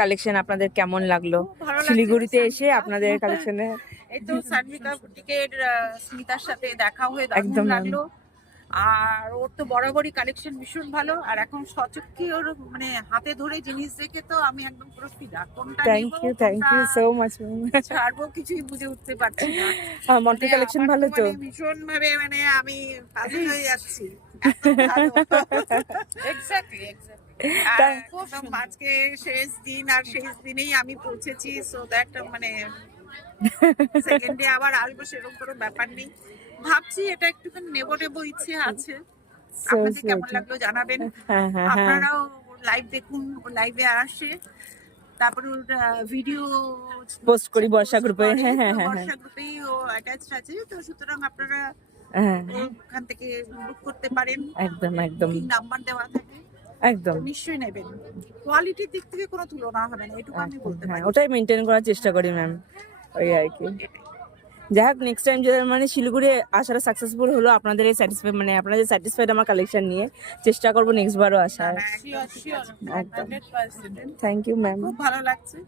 Collection আপনাদের কেমন লাগলো? ভালো লাগছে শিলিগুড়িতে তো এসে আপনাদের কালেকশনে এই তো সানভিকা বুটিকের স্মিতার সাথে দেখা হয়ে একদম দারুণ ma'am। লাগলো। আর ওর তো বরাবরই কালেকশন ভীষণ ভালো, আর এখন সচক্ষে ওর মানে হাতে ধরে জিনিস দেখে তো আমি একদম পুরো ফিদা। কোনটা থ্যাংক নেব ইউ কোনটা সো মাচ ম্যাম। ছাড়বো কিছুই বুঝে উঠতে পারছি না। মন্টি কালেকশন আমার ভালো তো? মানে ভীষণ ভাবে মানে আমি পাগল হয়ে যাচ্ছি, এত ভালো। এক্স্যাক্টলি একদম আজকে শেষ দিন, আর শেষ দিনেই আমি পৌঁছেছি, সো দ্যাট মানে সেকেন্ডে আবার আসবো সেরকম কোনো ব্যাপার নেই। ভাবছি এটা একটুখানি নেবো ইচ্ছে আছে। So আপনাদের কেমন sweet। লাগলো জানাবেন। হ্যাঁ হ্যাঁ হ্যাঁ আপনারাও লাইভ দেখুন, লাইভে আসে, তারপরে ওর ভিডিও পোস্ট করি বর্ষা গ্রুপে। হ্যাঁ হ্যাঁ হ্যাঁ হ্যাঁ বর্ষা গ্রুপেই ও অ্যাটাচড আছে, তো সুতরাং আপনারা হ্যাঁ ওখান থেকে বুক করতে পারেন, একদম একদম নাম্বার দেওয়া থাকে, একদম। তো নিশ্চয়ই নেবেন। কোয়ালিটির দিক থেকে কোনো তুলনা হবে না, এটুকু আমি বলতে হ্যাঁ পারি। ওটাই মেনটেন করার চেষ্টা করি ম্যাম, ওই আর কি। যাই হোক নেক্সট টাইম যে মানে শিলিগুড়ি আসাটা সাকসেসফুল হলো, আপনাদের এই স্যাটিসফাই মানে আপনাদের স্যাটিসফাইড আমার কালেকশন নিয়ে চেষ্টা করবো নেক্সট বারও আসার। শিওর একদম। 100%। Thank you ma'am. খুব ভালো লাগছে।